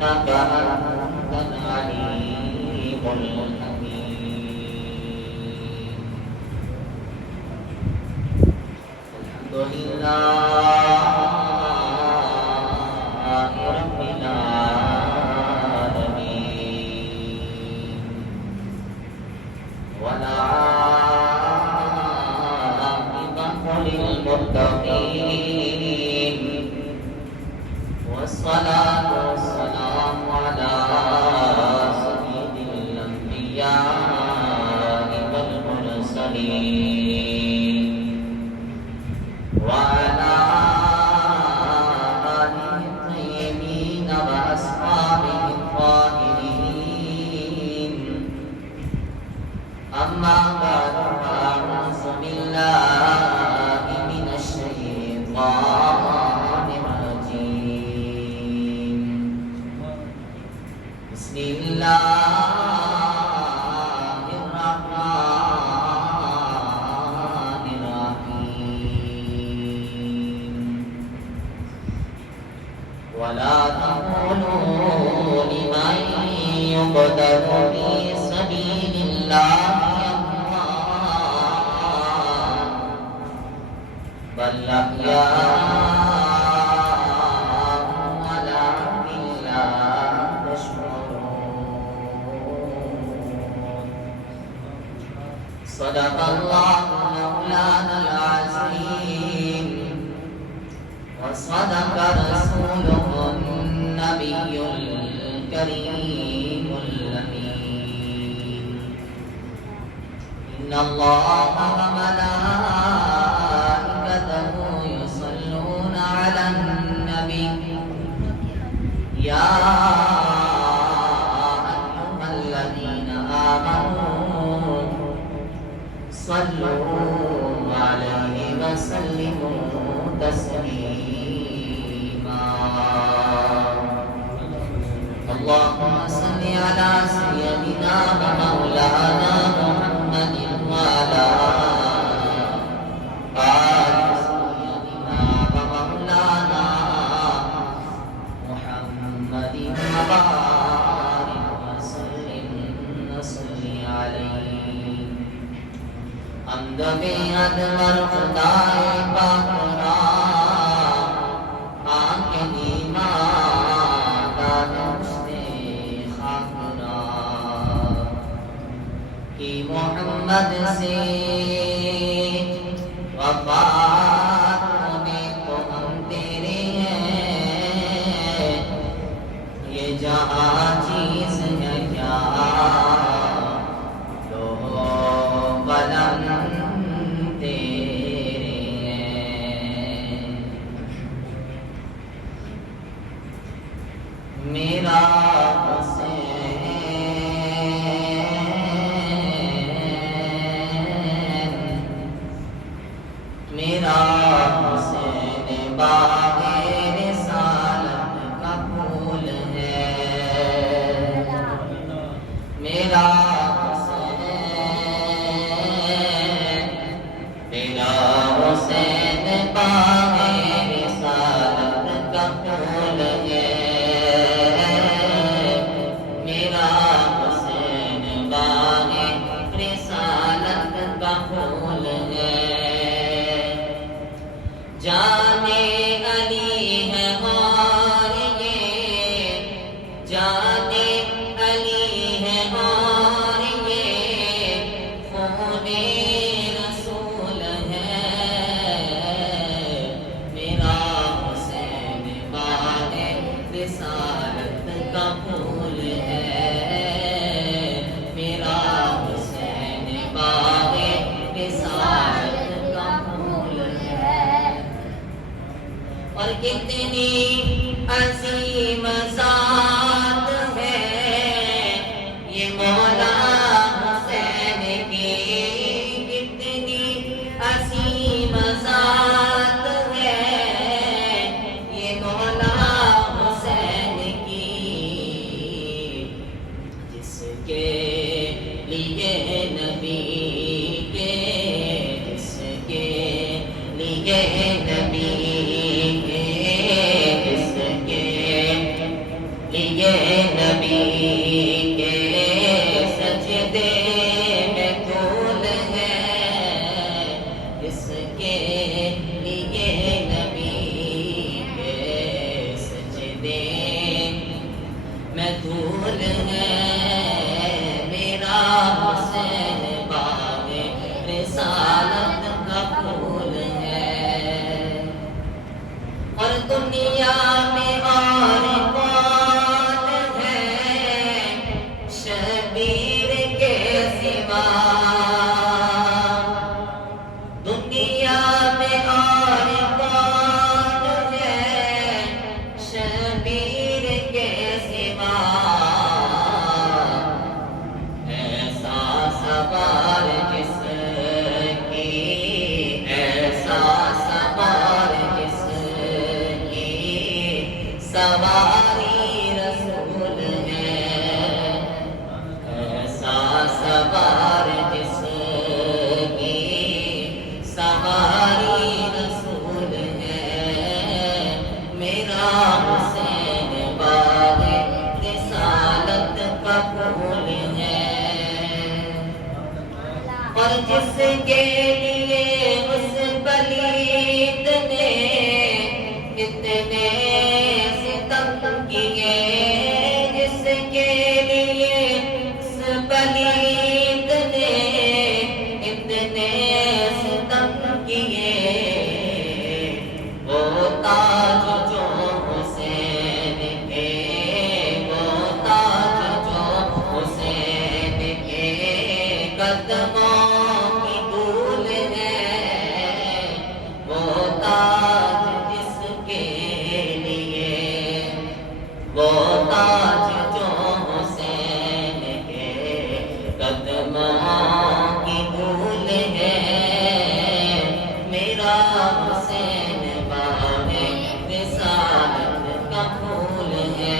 إنك أنت العليم الحكيم. الحمد لله رب العالمين، والعاقبة للمتقين، والصلاة والسلام على سيد الأنبياء والمرسلين، وعلى آله الطيبين وأصحابه الطاهرين. أما بعد، فأعوذ بالله من الشيطان الرجيم. بسم الله الرحمن الرحيم. ولا تقولوا لمن يقتل في سبيل الله أموات، بل أحياء ولكن لا تشعرون. صدق الله مولانا العظيم، وصدق رسوله النبي الكريم الأمين. إن الله وملائكته يصلون على النبي، يا أيها الذين آمنوا صلوا عليه وسلموا تسليما. اللهم صل على سيدنا ومولانا محمد وعلى آل سيدنا ومولانا محمد وبارك وسلم وصل عليه. حمد بےحد خدائے پاک را آنکھ نیما دانشتے خاک را کہ محمد سے وفات میں تو ہم تیرے ہیں. یہ جہاں چیز ہے کیا لو قلم تیرے ہیں. میرا حسین، میرا حسین باغ رسالت کا پھول ہے. میرا حسین، میرا حسین باغ رسالت کا پھول ہے. میرا حسین باغ رسالت کا پھول ہے. جانے علی ہے اور یہ جانے علی ہے اور یہ خون رسول ہے. میرا حسین باغ رسالت کا پھول ہے. میرا حسین باغ رسالت کا پھول ہے. اور کتنی عظیم ذات ہے یہ مولا حسین کی. کتنی عظیم ذات ہے یہ مولا حسین کی. میں دھول ہے میرا حسین باغ رسالت کا پھول ہے اور دنیا میں اور کون ہے شبیر کے سوا دنیا میں اور کون ہے شبیر کے سوا ایسا سوار جس کی ایسا سوار جس کی سواری رسول ہے ایسا سوار جس کی سواری رسول ہے میرا حسین باغ رسالت کا پھول ہے اور جس کے لیے اس پلید نے کتنے ستم کیے جس کے لیے اس پلید نے کتنے ستم کیے وہ تاج جو حسین کے وہ تاج جو حسین کے قدموں کی دھول ہے وہ تاج جس کے لیے وہ تاج جو حسین کے قدموں کی دھول ہے میرا حسین باغ رسالت کا پھول ہے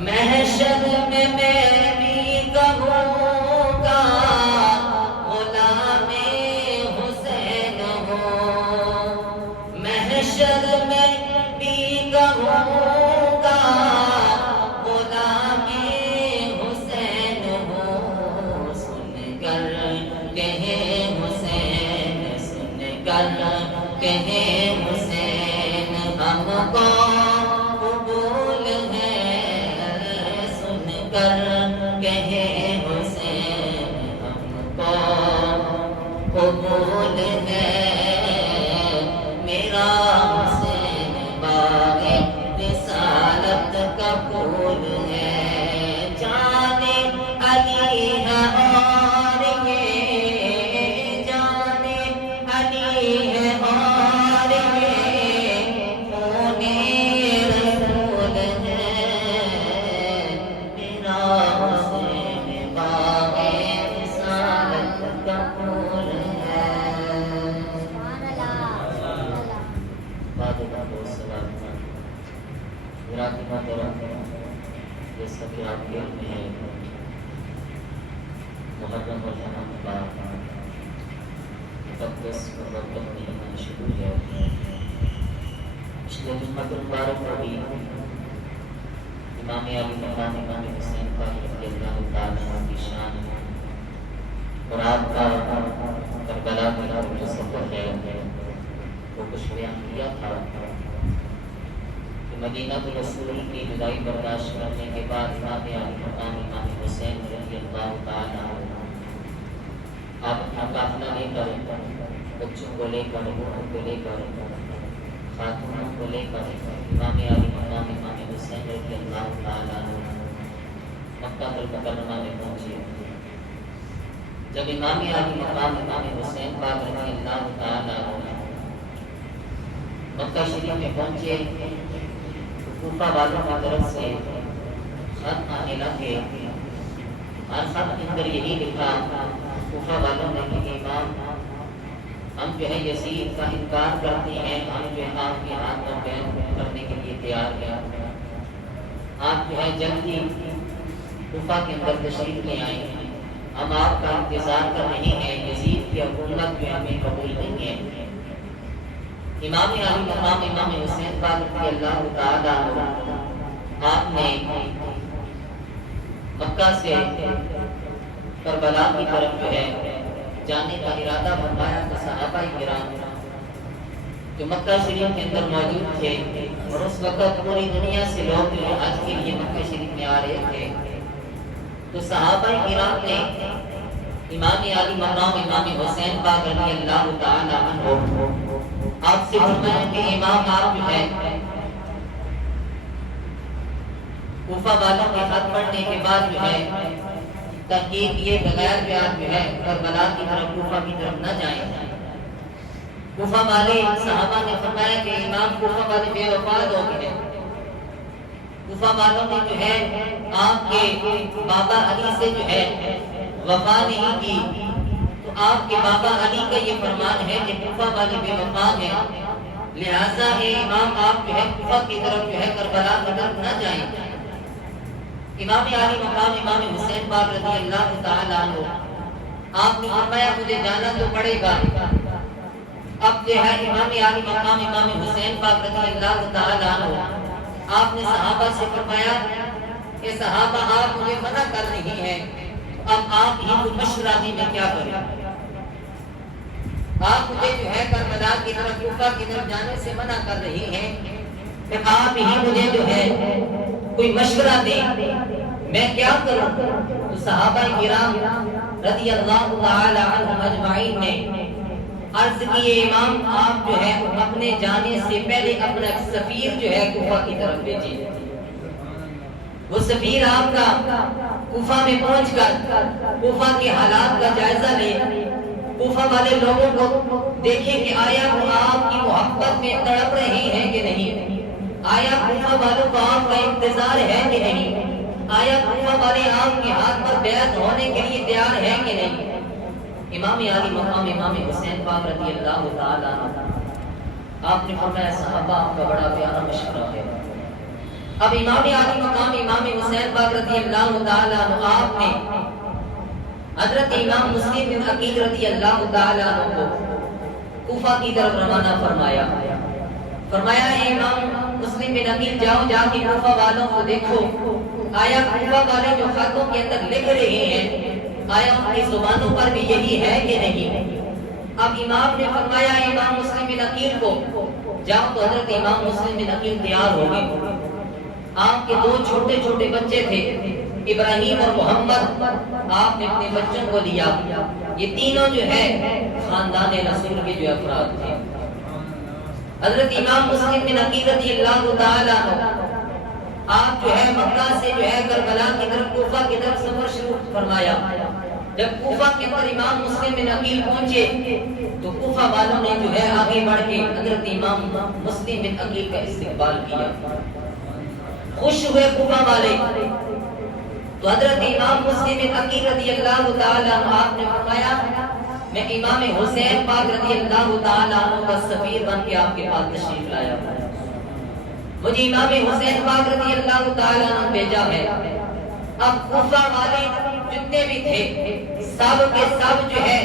محشر میں بھی کہوں گا غلام حسین ہوں محشر میں بھی کہوں گا غلام حسین ہوں سن کر کہیں حسین سن کر کہیں حسین ہم کو قبول ہے سن کر کہیں حسین ہم کو قبول ہے میرا حسین باغ رسالت کا پھول ہے جانے علی ہے اور یہ جانے علی ہے اور یہ خون رسول ہے میرا حسین باغ رسالت کا پھول ہے جیسا کہ آپ کے میں محرم الحرم کا مقدس مقدم مہینہ شروع ہے پچھلے جمعہ المبارک کو بھی امام علی مقام امام حسین پاک رضی اللہ تعالیٰ کی شان اور آپ کا کربلا کا جو سفر ہے وہ کچھ بیان کیا تھا مدینہ رسول کی جدائی برداشت کرنے کے بعد امام علی مقام امام حسین رضی اللہ تعالیٰ آپ اپنا قافلہ لے کر بچوں کو لے کر بوڑھوں کو لے کر خاتونوں کو لے کر امام علی مقام امام حسین رضی اللہ تعالیٰ مکہ المکرمہ میں پہنچے جب امام علی مقام امام حسین پاک رضی اللہ تعالیٰ مکہ شریف میں پہنچے کوفہ والوں کی طرف سے خط آنے لگے اور خط کے اندر یہی لکھا کوفہ والوں نے کہ امام ہم جو ہے یزید کا انکار کرتے ہیں ہم جو ہے آپ کے ہاتھ میں بیعت کرنے کے لیے تیار ہیں آپ جو ہے جلدی کوفہ کے اندر تشریف لے آئیں ہم آپ کا انتظار کر رہے ہیں یزید کی حکومت جو ہمیں قبول نہیں ہے امام علی مقام امام حسین پاک رضی اللہ تعالیٰ آپ نے مکہ سے کربلا کی طرف جو ہے جانے کا ارادہ فرمایا تو صحابہ کرام جو مکہ شریف کے اندر موجود تھے، اور اس وقت پوری دنیا سے لوگ جو حج کے لیے مکہ شریف میں آ رہے تھے، تو صحابہ کرام نے امام علی مقام امام حسین پاک رضی اللہ تعالی عنہ آپ سے فرمایا کہ امام آپ جو ہے کوفہ والوں کے خط پڑھنے کے بعد جو ہے تحقیق کیے بغیر بھی آپ جو ہے کربلا کی طرف کوفہ کی طرف نہ جائیں۔ کوفہ والے صحابہ نے فرمایا کہ امام کوفہ والے بے وفا لوگ ہیں، کوفہ والوں نے جو ہے آپ کے بابا علی سے جو ہے وفا نہیں کی، تو آپ کے بابا علی کا یہ فرمان ہے کہ کوفہ والے بے وفا ہیں، لہذا ہے امام آپ جو ہے کوفہ کی طرف جو ہے کربلا کی طرف نہ جائیں۔ امام علی مقام امام حسین پاک رضی اللہ تعالی عنہ آپ نے فرمایا مجھے جانا تو پڑے گا۔ اب جو ہے امام علی مقام امام حسین پاک رضی اللہ تعالی عنہ آپ نے صحابہ سے فرمایا کہ صحابہ آپ مجھے منع کر رہی ہیں، اب آپ ہی کو مشورہ دی میں کیا کریں؟ آپ مجھے جو ہے کربلا کی طرف کوفہ کی طرف جانے سے منع کر رہی ہیں، کہ آپ ہی مجھے جو ہے کوئی مشورہ دیں، میں کیا کروں؟ تو صحابہ کرام رضی اللہ تعالی عنہم اجمعین نے عرض کی امام آپ جو ہے اپنے جانے سے پہلے اپنا ایک سفیر جو ہے کوفہ کی طرف بھیجیے، وہ سفیر آپ کا کوفہ میں پہنچ کر کوفہ کے حالات کا جائزہ لے، کوفہ والے لوگوں کو دیکھیں کہ آیا وہ آپ کی محبت میں تڑپ رہے ہیں کہ نہیں، آیا کوفہ والوں کو آپ کا انتظار ہے کہ نہیں، آیا کوفہ والے آپ کے ہاتھ پر بیعت ہونے کے لیے تیار ہیں کہ نہیں۔ امام علی مقام امام حسین پاک رضی اللہ تعالی عنہ آپ نے فرمایا صحابہ آپ کا بڑا پیارا مشورہ ہے۔ اب امام علی مقام امام حسین پاک رضی اللہ تعالی عنہ آپ نے حضرت امام مسلم بن عقیل رضی اللہ تعالی عنہ کو کوفہ کی طرف روانہ فرمایا، فرمایا اے امام مسلم بن عقیل جاؤ جا کے کوفہ والوں کو دیکھو، آیا کوفہ والے جو خطوں کے اندر لکھ رہے ہیں آیا ان کی زبانوں پر بھی یہی ہے کہ نہیں۔ اب امام نے فرمایا امام مسلم بن عقیل کو جاؤ، تو حضرت امام مسلم بن عقیل تیار ہو گئے۔ آپ کے دو چھوٹے چھوٹے بچے تھے ابراہیم اور محمد، آپ نے اپنے بچوں کو لیا، یہ تینوں جو ہے خاندان رسول کے جو افراد تھے۔ حضرت امام مسلم بن عقیل رضی اللہ تعالی عنہ آپ جو ہے مکہ سے جو ہے کربلا کی طرف کوفہ کی طرف سفر شروع فرمایا۔ جب کوفہ کے اندر امام مسلم بن عقیل پہنچے تو کوفہ والوں نے جو ہے آگے بڑھ کے حضرت امام مسلم بن عقیل کا استقبال کیا، خوش ہوئے کوفہ والے۔ تو حضرت امام مسلم بن عقیل رضی اللہ تعالی عنہ آپ نے فرمایا میں امام حسین پاک رضی اللہ تعالی عنہ کا سفیر بن کے آپ کے پاس تشریف لایا، مجھے امام حسین پاک رضی اللہ تعالی عنہ بھیجا ہے۔ اب کوفہ والے جتنے بھی تھے سب کے سب جو ہے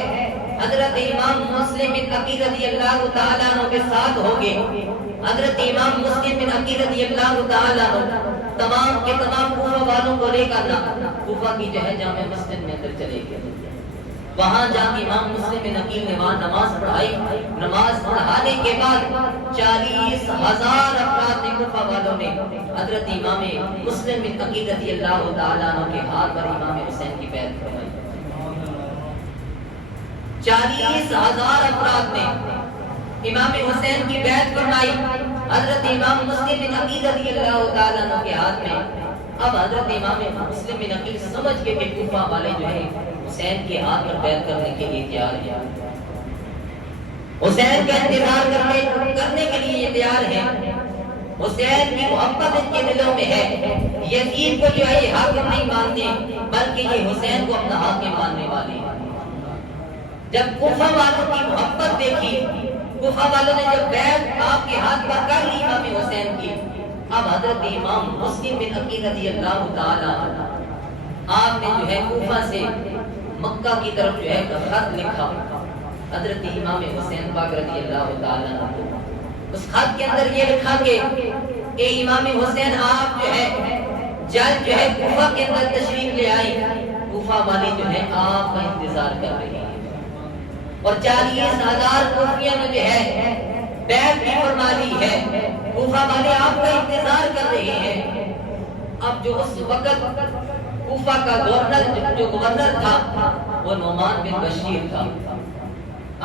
حضرت امام مسلم بن عقیل رضی اللہ تعالی عنہ کے ساتھ ہو گئے۔ حضرت امام مسلم بن عقیل رضی اللہ تعالی عنہ تمام کے تمام کوفہ والوں کو لے کر کوفہ کی جو ہے جامع مسجد میں اندر چلے گئے۔ وہاں جا کے امام مسلم بن عقیل نے وہاں نماز پڑھائی، نماز پڑھانے کے بعد 40,000 افراد نے کوفہ والوں نے حضرت امام مسلم بن عقیل رضی اللہ تعالی عنہ کے ہاتھ پر امام حسین کی بیعت فرمائی۔ 40,000 افراد نے امام حسین کی بیعت فرمائی حضرت امام مسلم بن عقیل رضی اللہ تعالی عنہ کے ہاتھ میں۔ اب حضرت امام مسلم بن عقیل سمجھ کے کہ کوفہ والے جو ہے حسین کے ہاتھ پر بیعت کرنے کے لیے تیار ہیں، حسین کا انتظار کرنے کے لیے یہ تیار ہے، حسین کی محبت ان کے دلوں میں ہے، یزید کو جو ہے یہ حاکم نہیں مانتے بلکہ یہ حسین کو اپنا حاکم ماننے والے ہیں۔ جب کوفہ والوں کی محبت دیکھی، کوفہ والوں نے جب بیعت آپ کے ہاتھ پر کر لی امام حسین کی، اب حضرت امام مسلم بن عقیل رضی اللہ تعالی عنہ آپ نے جو ہے کوفہ سے مکہ کی طرف جو ہے خط لکھا حضرت امام حسین پاک رضی اللہ تعالی عنہ کو۔ اس خط کے اندر یہ لکھا کہ اے امام حسین آپ جو ہے جلد جو ہے کوفہ کے اندر تشریف لے آئے، کوفہ والے جو ہے آپ کا انتظار کر رہے ہیں، اور 40,000 کوفیوں نے جو ہے بیعت بھی فرما لی ہے، کوفہ والے آپ کا انتظار کر رہے ہیں۔ اب جو اس وقت کوفہ کا گورنر تھا وہ نعمان بن بشیر تھا،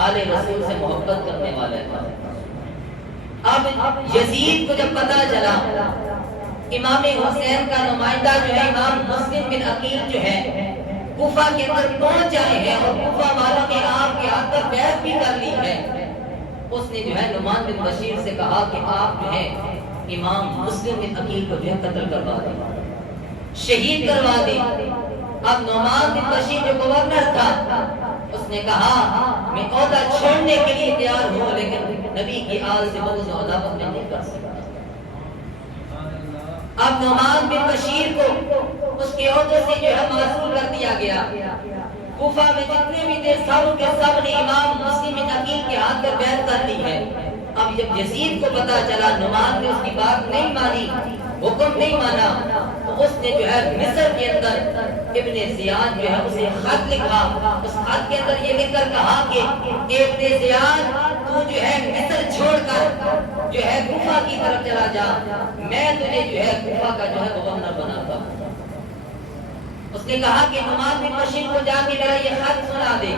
آل رسول سے محبت کرنے والا تھا۔ اب یزید کو جب پتہ چلا امام حسین کا نمائندہ جو ہے امام مسلم بن عقیل جو ہے کوفہ کے اندر پہنچ جائے ہیں اور کوفہ والوں نے آپ کے ہاتھ پر بیعت بھی کر لی ہے، اس نے جو ہے نعمان بن بشیر سے کہا کہ آپ جو ہے امام مسلم بن عقیل کو جو ہے قتل کروا دیں، شہید کروا دیں۔ اب نعمان بن بشیر جو گورنر تھا اس نے کہا میں عہدہ چھوڑنے کے لیے تیار ہوں، لیکن نبی کی آل سے بغض و عداوت میں نہیں کر سکتا۔ اب نعمان بن بشیر کو اس کے عہدے سے جو ہے معزول کر دیا گیا۔ کوفہ میں جتنے بھی تھے سب کے سب نے امام مسلم بن عقیل کے ہاتھ پر بیعت کر لی ہے۔ اب جب یزید کو پتہ چلا نعمان نے اس کی بات نہیں مانی، حکم نہیں مانا، تو اس نے جو ہے مصر کے اندر ابن زیاد جو ہے اسے خط لکھا، اس خط کے اندر یہ لکھ کر کہا کہ ابن زیاد تو جو ہے مصر چھوڑ کر جو ہے کوفہ کی طرف چلا جا، میں تجھے جو ہے کوفہ کا جو ہے گورنر بناتا ہوں۔ اس نے کہا کہ نعمان بن بشیر کو جا کے میرا یہ خط سنا دے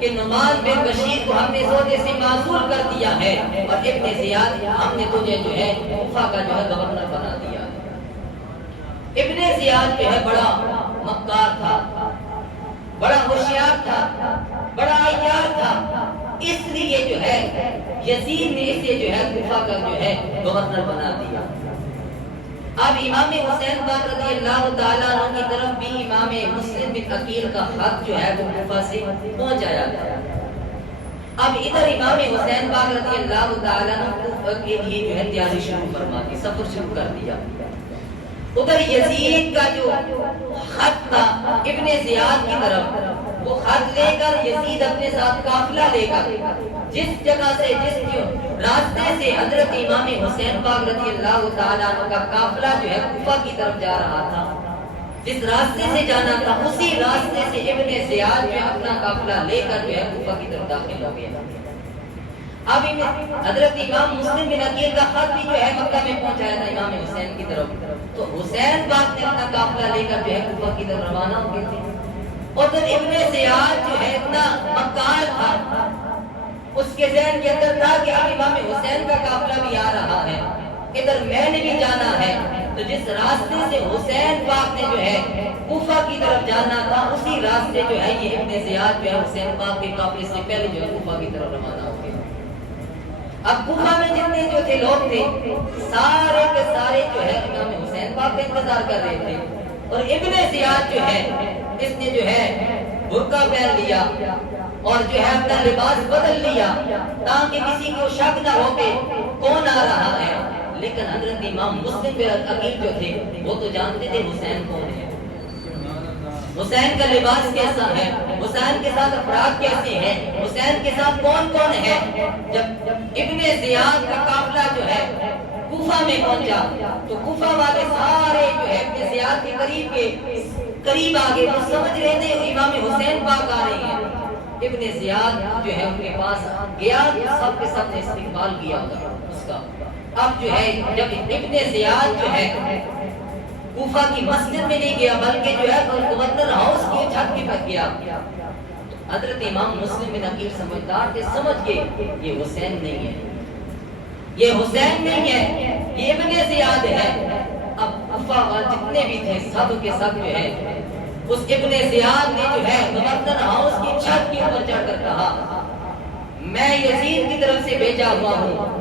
کہ نعمان بن بشیر کو ہم نے عہدے سے معزول کر دیا ہے اور ابن زیاد ہم نے تجھے جو ہے کوفہ کا جو ہے گورنر بنا دیا ہے۔ ابن زیاد جو ہے بڑا مکار تھا، بڑا ہوشیار تھا، بڑا عیار تھا، اس لیے جو ہے یزید نے اسے جو ہے کوفہ کا جو ہے گورنر بنا دیا۔ اب امام حسین پاک رضی اللہ تعالیٰ عنہ کی طرف بھی امام مسلم بن عقیل کا خط جو ہے وہ کوفہ سے پہنچایا گیا۔ اب ادھر امام حسین پاک رضی اللہ تعالیٰ عنہ کوفہ کے لیے جو ہے تیاری شروع فرما دی، سفر شروع کر دیا۔ ادھر یزید کا جو خط تھا ابن زیاد کی طرف، وہ خط لے کر یزید اپنے ساتھ قافلہ لے کر جس جگہ سے جس راستے سے حضرت امام حسین پاک رضی اللہ تعالیٰ عنہ کا قافلہ جو ہے کوفہ کی طرف جا رہا تھا، جس راستے سے جانا تھا اسی راستے سے ابن زیاد جو اپنا قافلہ لے کر جو ہے کوفہ کی طرف داخل ہو گیا۔ اب حضرت امام مسلم بن عقیل کا خط بھی جو ہے مکہ میں پہنچایا تھا امام حسین کی طرف، تو حسین پاک نے اپنا قافلہ لے کر جو ہے کوفہ کی طرف روانہ ہو گئے تھے۔ اور پھر ابن زیاد جو ہے اتنا مکار تھا، اس کے ذہن کے اندر تھا کہ اب امام حسین کا قافلہ بھی آ رہا ہے، ادھر میں نے بھی جانا ہے، تو جس راستے سے حسین پاک نے جو ہے کوفہ کی طرف جانا تھا اسی راستے جو ہے یہ ابن زیاد جو ہے حسین پاک کے قافلے سے پہلے جو ہے کوفہ کی طرف روانہ ہو گئے۔ اب کوفہ میں جتنے جو تھے لوگ تھے سارے کے سارے جو ہے امام حسین پاک کا انتظار کر رہے تھے، اور ابن زیاد جو ہے اس نے جو ہے برقع پہن لیا اور جو ہے اپنا لباس بدل لیا تاکہ کسی کو شک نہ ہو کہ کون آ رہا ہے، لیکن حضرت امام مسلم بن عقیل جو تھے وہ تو جانتے تھے حسین کون ہے، حسین کا لباس کیسا ہے، حسین کے ساتھ افراد کیسے ہیں، حسین کے ساتھ کون کون ہے۔ جب ابن زیاد کا قافلہ جو ہے کوفہ میں پہنچا تو کوفہ والے سارے جو ہے ابن زیاد کے قریب آگے وہ سمجھ رہے تھے امام حسین پاک آ رہے ہیں۔ ابن زیاد جو ہے ان کے پاس گیا، سب کے سب نے استقبال کیا اس کا۔ اب جو ہے جب ابن زیاد جو ہے کوفہ کی مسجد میں نہیں گیا بلکہ جو ہے گورنر ہاؤس کی چھت کے پر گیا، حضرت امام مسلم بن عقیل سمجھدار تھے، سمجھ گئے یہ حسین نہیں ہے، یہ حسین نہیں ہے، یہ ابن زیاد ہے۔ اب کوفہ والے جتنے بھی تھے سب کے سب جو ہے اس ابن زیاد نے جو ہے گورنر ہاؤس کی چھت کے اوپر چڑھ کر کہا میں یزید کی طرف سے بھیجا ہوا ہوں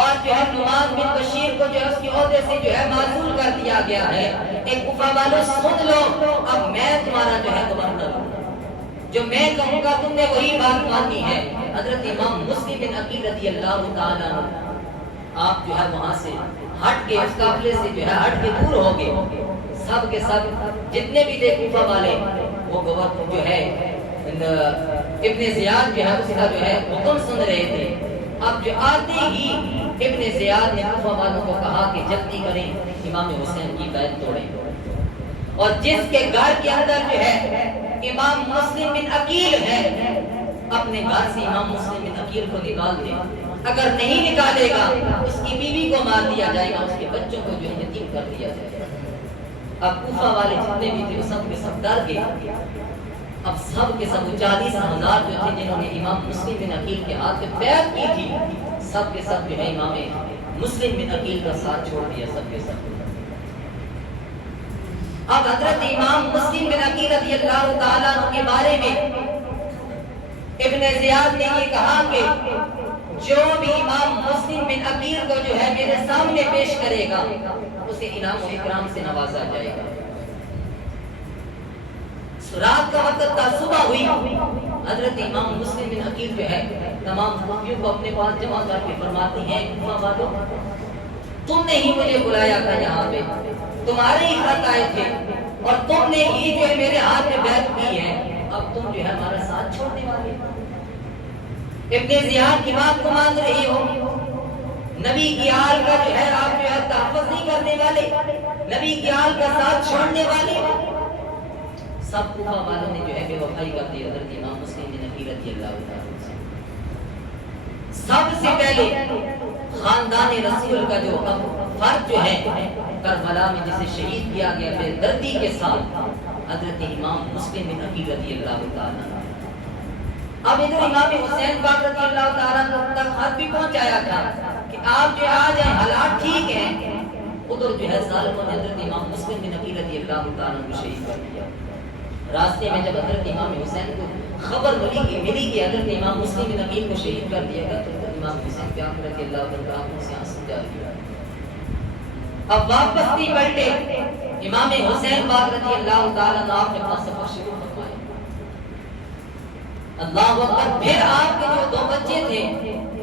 اور جو ہے نعمان بن بشیر کو جو ہے اس کی عہدے سے جو ہے معزول کر دیا گیا ہے، ایک کوفہ والوں سن لو، اب میں تمہارا جو ہے گورنر ہوں، جو میں کہوں گا تم نے وہی بات مانی ہے۔ حضرت امام مسلم بن عقیل رضی اللہ تعالیٰ عنہ آپ جو ہے وہاں سے ہٹ کے اس قافلے سے جو ہے ہٹ کے دور ہو گئے، سب کے سب جتنے بھی تھے کوفہ والے وہ گورنر جو ہے ابن زیاد جو ہے اس کا جو ہے حکم سن رہے تھے۔ اب جو آتے ہی ابن زیاد نے کوفہ والوں کو کہا کہ جلدی کریں امام حسین کی بیعت توڑیں، اور جس کے گھر کے اندر جو ہے امام مسلم بن عقیل ہے اپنے گھر سے امام مسلم بن عقیل کو نکال دیں، اگر نہیں نکالے گا اس کی بیوی کو مار دیا جائے گا، اس کے بچوں کو جو ہے یتیم کر دیا جائے گا۔ اب کوفہ والے جتنے بھی تھے سب کے سب ڈر گئے۔ اب سب کے سب 40,000 جو تھے جنہوں نے امام مسلم بن عقیل کے ہاتھ میں بیعت کی تھی، سب کے سب جو ہے امام مسلم بن عقیل کا ساتھ چھوڑ دیا سب کے سب۔ اب حضرت امام مسلم بن عقیل رضی اللہ تعالیٰ عنہ کے بارے میں ابن زیاد نے یہ کہا کہ جو بھی امام مسلم بن عقیل کو جو ہے میرے سامنے پیش کرے گا اسے انعام و اکرام سے نوازا جائے گا۔ رات کا وقت تھا، صبح ہوئی، حضرت امام مسلم بن عقیل جو ہے تمام صحابیوں کو اپنے پاس جمع کر کے فرماتی ہیں، کوفہ والوں تم نے ہی مجھے بلایا تھا یہاں پہ، تمہارے ہی خط آئے تھے اور تم نے ہی جو ہے میرے ہاتھ میں بیعت کی ہے، اب تم جو ہے ہمارا ساتھ چھوڑنے والے۔ ابن زیاد کی بات کو مان رہی ہو، نبی کی آل کا جو ہے آپ جو ہے تحفظ نہیں کرنے والے، نبی کی آل کا ساتھ چھوڑنے والے۔ سب کوفہ والوں نے جو ہے بے وفائی کر دی حضرت امام مسلم بن عقیل رضی اللہ تعالیٰ سے۔ سب سے پہلے خاندان رسول کا جو فرد جو ہے کربلا میں جسے شہید کیا گیا بے دردی کے ساتھ، حضرت امام مسلم بن عقیل رضی اللہ تعالیٰ۔ اب ادھر امام حسین پاک رضی اللہ تعالیٰ تک خط بھی پہنچایا تھا کہ آپ جو آ جائیں، حالات ٹھیک ہیں۔ ادھر جو ہے ظالموں نے حضرت امام مسلم بن عقیل رضی اللہ تعالیٰ کو شہید کر دیا۔ راستے میں جب حضرت امام حسین کو خبر ملی کہ حضرت امام مسلم بن عقیل کو شہید کر دیا گیا، تو امام حسین کی آنکھ رضی اللہ تعالیٰ سے آنسو جاری کیا۔ اب واپس نہیں پلٹے، امام حسین پاک رضی اللہ تعالیٰ نے آپ کے پاس سفر شروع فرمایا۔ اللہ اکبر۔ پھر آپ کے جو دو بچے تھے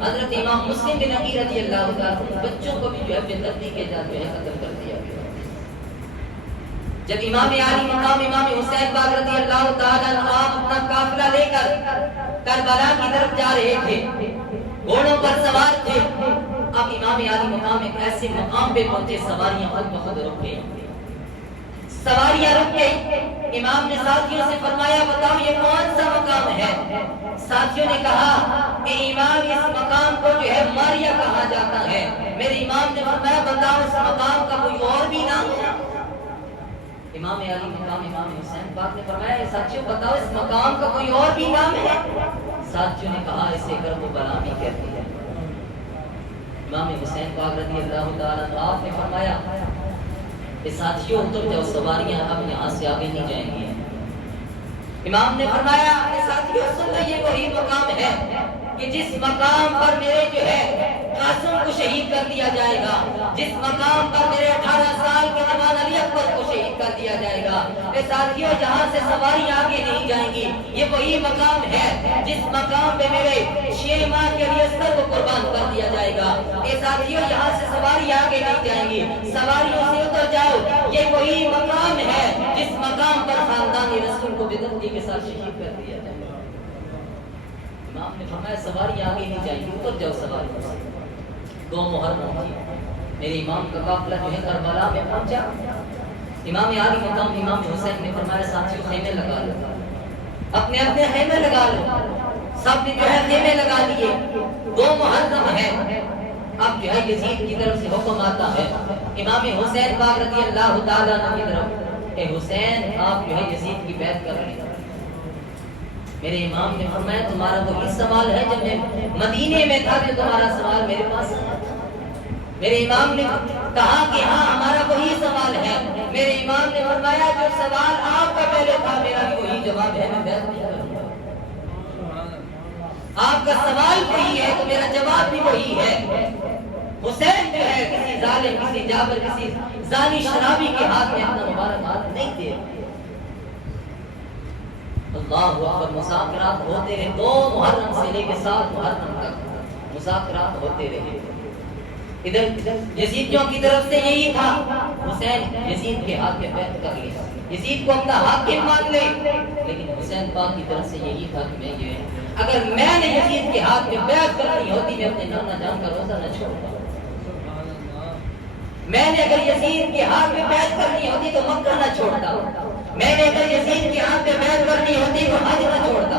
حضرت امام مسلم بن عقیل رضی اللہ تعالیٰ، ان بچوں کو بھی جو ہے بے دردی کے جان جو ہے قتل کر دیا گیا۔ جب امام عالی مقام امام حسین پاک رضی اللہ تعالیٰ عنہ اپنا قافلہ لے کر کربلا کی طرف جا رہے تھے، گھوڑوں پر سوار تھے، اب امام عالی مقام ایک ایسے مقام پہ پہنچے سواریاں خود بخود رک گئی، سواریاں رک گئی۔ امام نے ساتھیوں سے فرمایا بتاؤ یہ کون سا مقام ہے؟ ساتھیوں نے کہا کہ امام اس مقام کو جو ہے ماریا کہا جاتا ہے۔ میرے امام نے فرمایا بتاؤ اس مقام کا کوئی اور بھی نام ہے؟ امام علی مقام امام حسین پاک نے فرمایا ساتھیوں بتاؤ اس مقام کا کوئی اور بھی نام ہے؟ ساتھیوں نے کہا اسے کرب و بلا بھی کہتے ہیں۔ امام حسین پاک رضی اللہ تعالیٰ عنہ آپ نے فرمایا کہ ساتھیوں اتر جاؤ، سواریاں اب یہاں سے آگے نہیں جائیں گی۔ امام نے فرمایا کہ ساتھیوں سن یہ وہی مقام ہے کہ جس مقام پر میرے جو ہے قاسم کو شہید کر دیا جائے گا، جس مقام پر میرے 18 سال کے جوان علی اکبر کو شہید کر دیا جائے گا۔ اے ساتھیوں جہاں سے سواری آگے نہیں جائیں گی، یہ وہی مقام ہے جس مقام پہ میرے 6 ماہ کے لیے سر کو قربان کر دیا جائے گا۔ اے ساتھیوں یہاں سے سواری آگے نہیں جائیں گی، سواریوں سے اتر جاؤ، یہ وہی مقام ہے جس مقام پر خاندان رسول کو بدعتی کے ساتھ شہید کر دیا جائے گا۔ امام نے فرمایا سواری آگے نہیں جائے گی، اتر جاؤ سواریوں سے۔ 2 محرم تھی، میرے امام کا قافلہ جو ہے کربلا میں پہنچا۔ امام عالی مقام امام حسین نے فرمایا ساتھیوں خیمے لگا لو، اپنے اپنے خیمے لگا لو۔ سب نے جو ہے خیمے لگا لیے۔ 2 محرم ہے، اب جو ہے یزید کی طرف سے حکم آتا ہے امام حسین پاک رضی اللہ تعالیٰ عنہ کی طرف، اے حسین آپ جو ہے یزید کی بیعت کر لیں۔ میرے امام نے فرمایا تمہارا وہی سوال ہے جب میں مدینے میں تھا جو تمہارا سوال میرے پاس ہے۔ میرے امام نے کہا کہ ہاں ہمارا وہی سوال ہے۔ میرے امام نے فرمایا جو سوال آپ کا پہلے تھا میرا بھی وہی جواب ہے، میں بیعت نہیں کروں گا۔ آپ کا سوال وہی ہے تو میرا جواب بھی وہی ہے۔ حسین جو ہے کسی ظالم، کسی جابر، کسی زانی شرابی کے ہاتھ میں اپنا مبارک ہاتھ نہیں دے۔ اللہ اکبر۔ مذاکرات ہوتے رہے 2 محرم سے لے کے 7 محرم تک مذاکرات ہوتے رہے۔ ادھر یزیدیوں کی طرف سے یہی تھا حسین یزید کے ہاتھ میں بیعت کر لے، یزید کو اپنا حاکم مان لے، لیکن حسین پاک کی طرف سے یہی تھا کہ میں یہ اگر میں نے یزید کے ہاتھ میں بیعت کرنی ہوتی میں اپنے نانا جان کا روزہ نہ چھوڑتا، میں نے اگر یزید کے ہاتھ میں بیعت کرنی ہوتی تو مکہ نہ چھوڑتا، میں نے اگر یزید کے ہاتھ میں بیعت کرنی ہوتی تو حج نہ چھوڑتا۔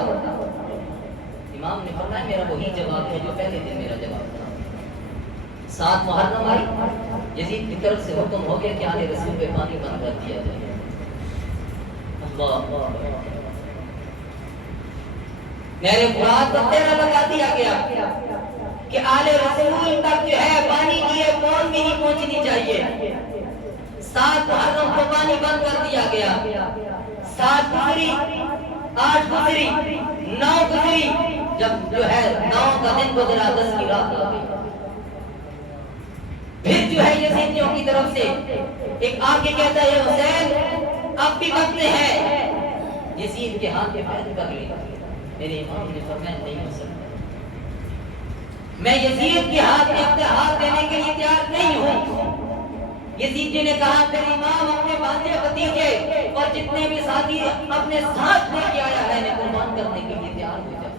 امام نے فرمایا میرا وہی جواب ہے جو پہلے دن میرا جواب تھا۔ 7 محرم آئی، یزید کی طرف سے حکم ہو گیا کہ آل رسول پہ پانی بند کر دیا جائے۔ اللہ میرے فرات پر تیرا لگا دیا گیا کہ آل رسول تک جو ہے پانی کی ایک بوند بھی نہیں پہنچنی چاہیے۔ 7 محرم کو پانی بند کر دیا گیا۔ 7 گزری، 8 گزری، 9 گزری، جب جو ہے 9 کا دن گزرا، 10 کی رات آ گئی۔ پھر جو ہے یزیدیوں کی طرف سے ایک آگے کہتا ہے حسین اب بھی وقت ہے، یزید کے ہاتھ پہ بیعت کر لے۔ میرے امام نے فرمایا نہیں ہو سکتا، میں یزید کے ہاتھ میں اپنے ہاتھ دینے کے لیے تیار نہیں ہوں۔ یزید جی نے کہا پھر امام اپنے بھانجے بھتیجے اور جتنے بھی ساتھی اپنے ساتھ لے کے آیا ہے انہیں قربان کرنے کے لیے تیار ہو جائے۔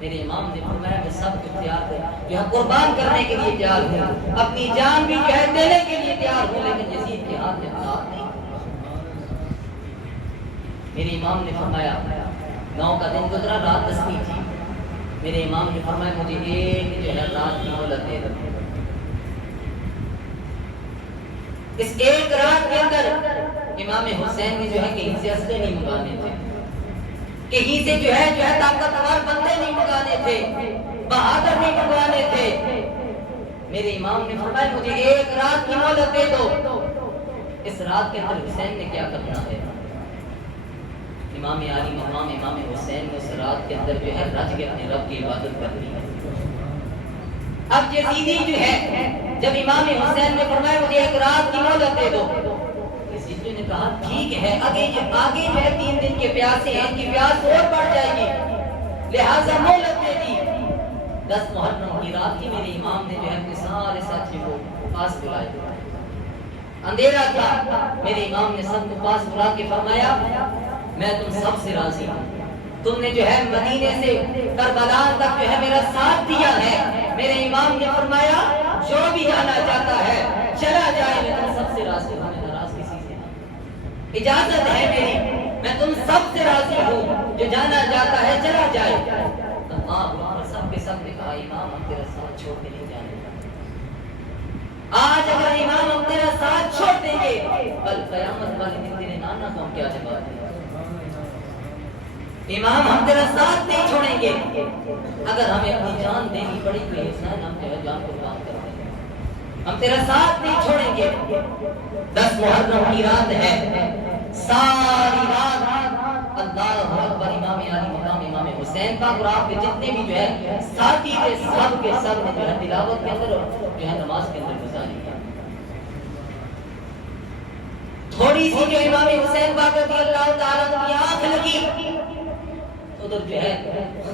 میرے امام نے فرمایا میں سب کو تیار ہے، جو قربان کرنے کے لیے تیار ہوں، اپنی جان بھی جو ہے دینے کے لیے تیار ہوں، لیکن یزید کے ہاتھ میں ہاتھ نہیں۔ میرے امام نے فرمایا 9 کا دن گزرا، رات 10 تھی۔ میرے امام نے فرمایا مجھے ایک جو ہے رات کی مہلت دے دو۔ اس ایک رات کے اندر امام حسین نے جو ہے کہیں سے اسلحے نہیں منگانے تھے، کہیں سے جو ہے طاقتور بندے نہیں منگانے تھے، بہادر نہیں منگوانے تھے۔ میرے امام نے فرمایا مجھے ایک رات کی مہلت دے دو، اس رات کے اندر حسین نے کیا کرنا ہے۔ امام علی مقام امام حسین نے اس رات کے اندر جو ہے رج کے اپنے رب کی عبادت کر لی۔ اب یزیدی جو ہے جب امام حسین نے فرمایا مجھے ایک رات کی مہلت دے دو، یزیدی نے کہا ٹھیک ہے، آگے جو ہے 3 دن کے پیاسے ہیں، ان کی پیاس اور بڑھ جائے گی، لہٰذا مہلت دے دی۔ 10 محرم کی رات کی میرے امام نے جو ہے اپنے سارے ساتھیوں کو پاس بلائے، اندھیرا تھا، میرے امام نے سب کو پاس بلا کے فرمایا میں تم سب سے راضی ہوں، تم نے جو ہے مدینے سے کربلا تک جو ہے میرا ساتھ دیا ہے۔ میرے امام نے فرمایا جو بھی جانا چاہتا ہے چلا جائے، میں تم سب سے راضی ہوں، میں ناراض کسی سے نہیں، اجازت ہے میری، میں تم سب سے راضی ہوں، جو جانا چاہتا ہے چلا جائے۔ سب کے سب نے کہا امام ہم تیرا ساتھ چھوڑ کے نہیں جانے گا، آج اگر امام ہم تیرا ساتھ چھوڑ دیں گے کل قیامت والے دن تیرے نانا کو ہم کیا جواب دیں؟ امام ہم تیرا ساتھ نہیں چھوڑیں گے، اگر ہمیں اپنی جان دینی پڑی تو حسین ہم تیرا جان قربان کر دیں گے، ہم تیرا ساتھ نہیں چھوڑیں گے۔ 10 محرم کی رات ہے، ساری رات اللہ اکبر امام علی مقام امام حسین کا اور آپ کے جتنے بھی جو ہے ساتھی تھے سب کے سب نے جو ہے تلاوت کے اندر جو ہے نماز کے اندر گزاری ہے۔ تھوڑی سی جو امام حسین پاک رضی اللہ تعالیٰ کی آنکھ لگی، ادھر جو ہے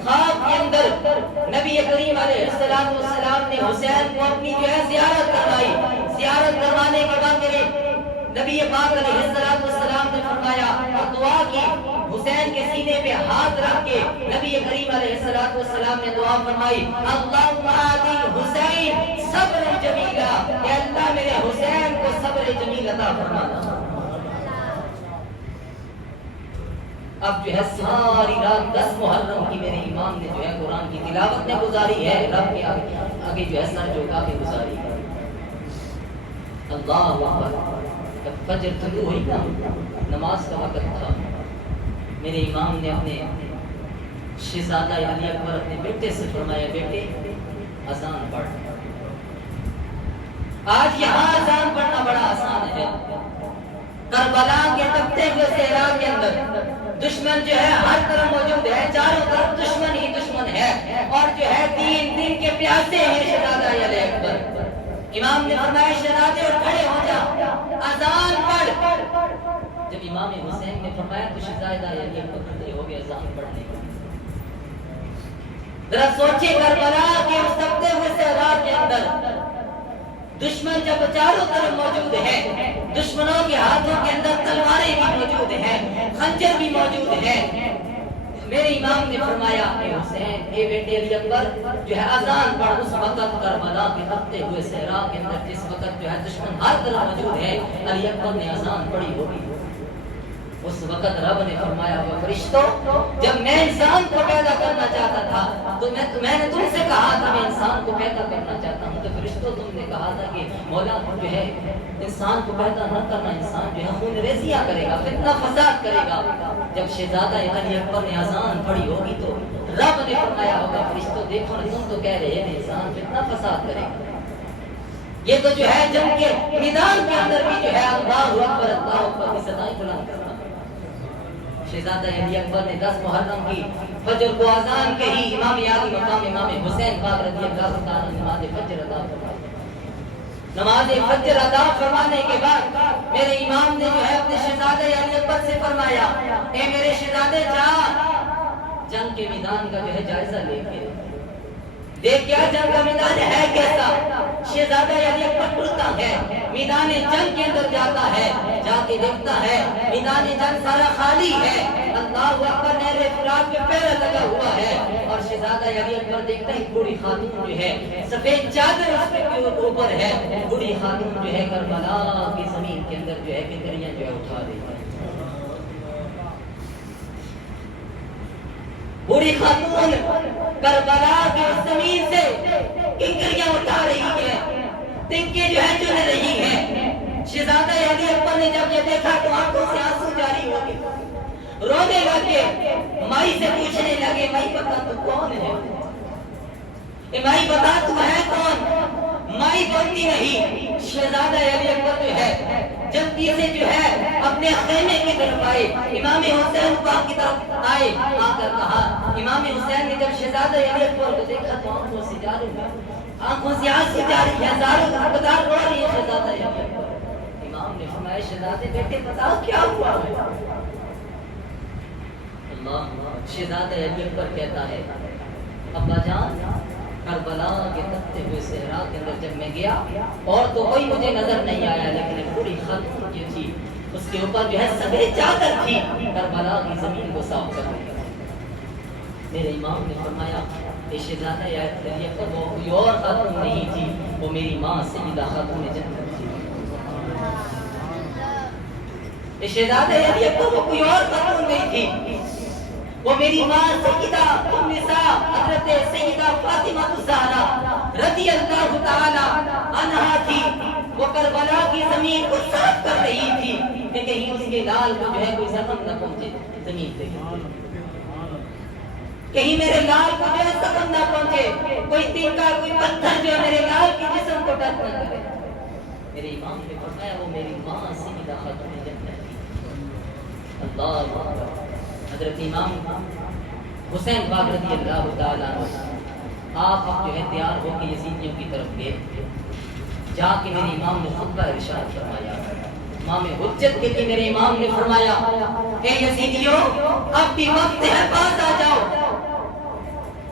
خواب کے اندر نبی کریم علیہ السلام نے حسین کو اپنی جو ہے زیارت کروائی، زیارت کروانے کے بعد میرے نبی پاک علیہ السلام نے فرمایا اور دعا کی، حسین کے سینے پہ ہاتھ رکھ کے نبی کریم علیہ السلام نے دعا فرمائی اللہم آتی حسین صبر جمیلہ، کہ اللہ میرے حسین کو صبر جمیل عطا فرمانا۔ اب جو ہے ساری رات 10 محرم کی میرے امام نے جو ہے قرآن کی تلاوت نے گزاری ہے، رب کے آگے جو ہے سر جھکا کے گزاری ہے۔ اللہ اکبر، جب فجر طلوع ہوئی نا، نماز کا وقت تھا، میرے امام نے اپنے شہزادہ علی اکبر اپنے بیٹے سے فرمایا بیٹے اذان پڑھ۔ آج یہاں اذان پڑھنا بڑا آسان ہے، کربلا کے تپتے ہوئے صحرا کے اندر دشمن جو ہے ہر طرف موجود ہے، چاروں طرف دشمن ہی دشمن ہے، اور جو ہے 3 دن کے پیاسے ہیں شہزادہ علی اکبر۔ امام نے فرمایا شہزادے اور کھڑے ہو جا، اذان پڑھ۔ جب امام حسین نے فرمایا تو شہزادہ علی اکبر کھڑے ہو گئے اذان پڑھنے کو۔ ذرا سوچے کربلا کے اس تپتے ہوئے صحرا کے اندر دشمن جب چاروں طرف موجود ہے، دشمنوں کے ہاتھوں کے اندر تلواریں بھی موجود ہیں، خنجر بھی موجود ہے، میرے امام نے فرمایا اے حسین اے بیٹے علی اکبر جو ہے اذان پڑھ۔ اس وقت کربلا کے تپتے ہوئے صحرا کے اندر جس وقت جو ہے دشمن ہر طرف موجود ہے، علی اکبر نے اذان پڑھی ہوگی۔ اس وقت رب نے فرمایا وہ فرشتوں جب میں انسان کو پیدا کرنا چاہتا تھا تو میں نے تم سے کہا تھا میں انسان کو پیدا کرنا چاہتا ہوں تو فرشتوں تم نے کہا تھا کہ مولا جو ہے انسان کو پیدا نہ کرنا انسان جو ہے خون ریزیاں کرے گا فتنہ فساد کرے گا جب شہزادہ علی اکبر نے اذان پڑھی ہوگی تو رب نے فرمایا ہوگا فرشتوں دیکھو نا تم تو کہہ رہے ہیں انسان فتنہ فساد کرے گا یہ تو جو ہے جنگ کے میدان کے اندر بھی جو ہے اللہ اکبر کی صدائیں بلند کرنا شہزادہ علی اکبر نے 10 محرم کی فجر کو اذان کے ہی امام عالی مقام امام حسین پاک رضی اللہ تعالیٰ نماز فجر ادا فرمائی نماز فجر ادا فرمانے کے بعد میرے امام نے جو ہے اپنے شہزادہ علی اکبر سے فرمایا اے میرے شہزادے جا جنگ کے میدان کا جو ہے جائزہ لے کے دیکھ کیا جنگ کا میدان ہے کیسا شہزادہ علی اکبر اٹھتا ہے میدان جنگ کے اندر جاتا ہے جا کے دیکھتا ہے میدان جنگ سارا خالی ہے اللہ اکبر نہر فرات پہ پیر لگا ہوا ہے اور شہزادہ علی اکبر دیکھتا ہے بوڑھی خاتون جو ہے سفید چادر اس کے اوپر ہے بوڑھی خاتون جو ہے کربلا کی زمین کے اندر جو ہے کنکریاں جو ہے اٹھا رہی ہے بوڑھی خاتون کربلا کی زمین سے کنکریاں اٹھا رہی ہے تنکے جو ہے چن رہی ہے شہزادہ علی اکبر نے جب یہ دیکھا تو آنکھوں سے آنسو جاری ہو گئے رونے لگے مائی سے پوچھنے لگے مائی بتا تو کون ہے مائی بتا تو ہے کون مائی بولتی نہیں شہزادہ علی اکبر جو ہے جلدی سے جو ہے اپنے خیمے کی طرف آئے امام حسین پاک کی طرف آئے آ کر کہا امام حسین نے جب شہزادہ علی اکبر کو دیکھا تو آنکھوں سے جاری ہے آنکھوں سے آنسو جاری ہے زاروں بدار رو رہی ہے شہزادہ علی اکبر امام نے فرمایا شہزادے بیٹے بتاؤ کیا ہوا ہے اللہ شہزادہ علی اکبر کہتا ہے ابا جان کربلا کے تپتے ہوئے صحرا کے اندر جب میں گیا اور تو کوئی مجھے نظر نہیں آیا لیکن ایک بڑی خاتون جو تھی اس کے اوپر جو ہے سفید چادر تھی کربلا کی زمین کو صاف کر رہی تھی میرے امام نے فرمایا کہ شہزادہ علی اکبر وہ کوئی اور خاتون نہیں تھی وہ میری ماں سیدہ خاتون جنت تھی شہزادہ علی اکبر وہ کوئی اور خاتون نہیں تھی وہ میری ماں سیدہ ام نساء حضرت سیدہ فاطمہ الزہرا رضی اللہ تعالی عنہا تھی وہ کربلا کی زمین کو صاف کر رہی تھی کہ کہیں اس کے لال کو جو ہے کوئی زخم نہ پہنچے زمین پہ کہیں میرے لال کو جو ہے زخم نہ پہنچے کوئی تنکا کوئی پتھر جو میرے لال کے جسم کو ٹچ نہ کرے میرے امام نے فرمایا وہ میری ماں سیدہ خاتون جنت تھی اللہ اکبر حضرت امام حسین پاک رضی اللہ تعالیٰ آپ جو ہے تیار ہو کے یزیدیوں کی طرف گئے جا کے میرے امام نے خطبہ ارشاد فرمایا امام حجت کے لیے میرے امام نے فرمایا اے یزیدیوں اب بھی وقت ہے باز آ جاؤ